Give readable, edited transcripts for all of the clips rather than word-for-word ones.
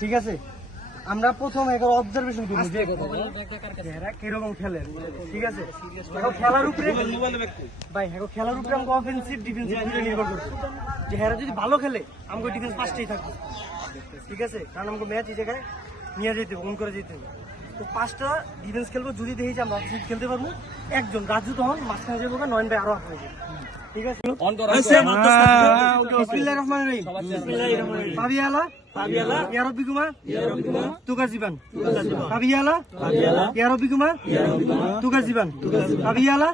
ঠিক আছে, আমরা প্রথম এখন অবজারভেশন করবো যে এরা কিরকম খেলে। ঠিক আছে, এখন খেলার উপরে ভাই, এখন খেলার উপরে আমাকে অফেন্সিভ ডিফেন্সিভ নির্ভর করছে। যে হেরা যদি ভালো খেলে আমাকে ডিফেন্স পাঁচটাই থাকবে। ঠিক আছে, কারণ আমাকে ম্যাচ এই জায়গায় নিয়ে যেতে হবে, অন করে যেতে হবে। তো পাঁচটা ডিফেন্স খেলবো, যদি দেখি যে আমরা অফেন্সিভ খেলতে পারবো। একজন রাজু তখন মাঝখানে যাবো, নয়ন ভাই আরো আপনার। ঠিক আছে, বিসমিল্লাহির রহমানির রহিম। পাবিয়ালা ইয়া রাব্বিকুমা তুকাজিবান। পাবিয়ালা ইয়া রাব্বিকুমা তুকাজিবান। পাবিয়ালা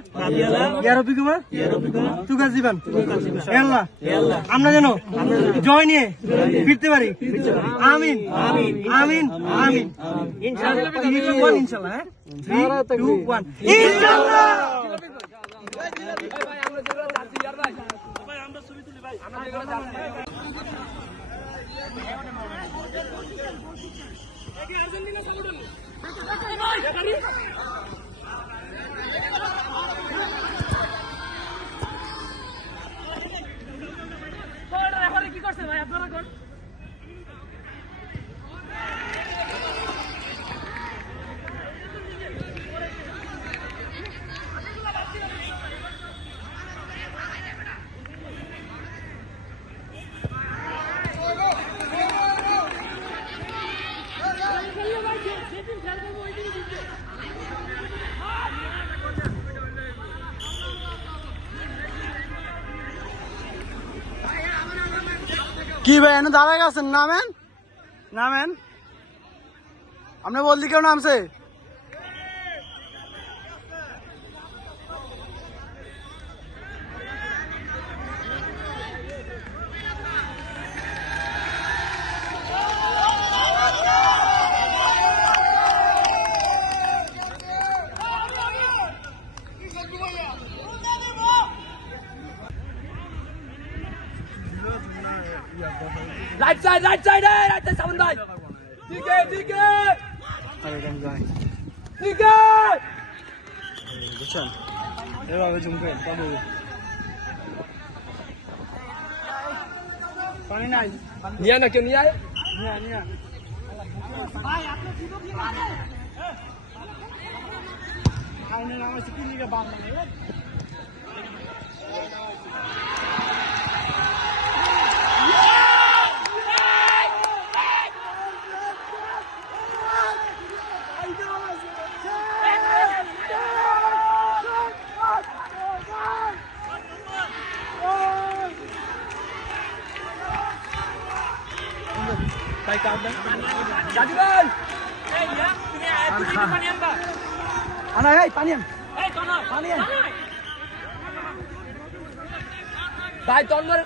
ইয়া রাব্বিকুমা তুকাজিবান। হে আল্লাহ, আমরা যেন জয় নিয়ে ফিরতে পারি। আমিন আমিন আমিন। ইনশাআল্লাহ ইনশাআল্লাহ। 3 2 1 ইনশাআল্লাহ। কি করছে ভাই আপনারা? কি ভাই এনে দাঁড়ায় গেছেন? নামেন নামেন, আপনি বললি কেউ নামছে? রাইট সাইড সামন ভাই। ঠিক আছে আরে গান গাই ঠিক আছে, বুঝছেন? এভাবে জুমকে বাবু পানি নাই, নিয়া না কেউ নিয়া নিয়া নিয়া ভাই। আপনি শুধু কি মানে আইনে আমার সিকিল লিগে বাদ মানে আনা এই পানি আন, ভাই তন্ময়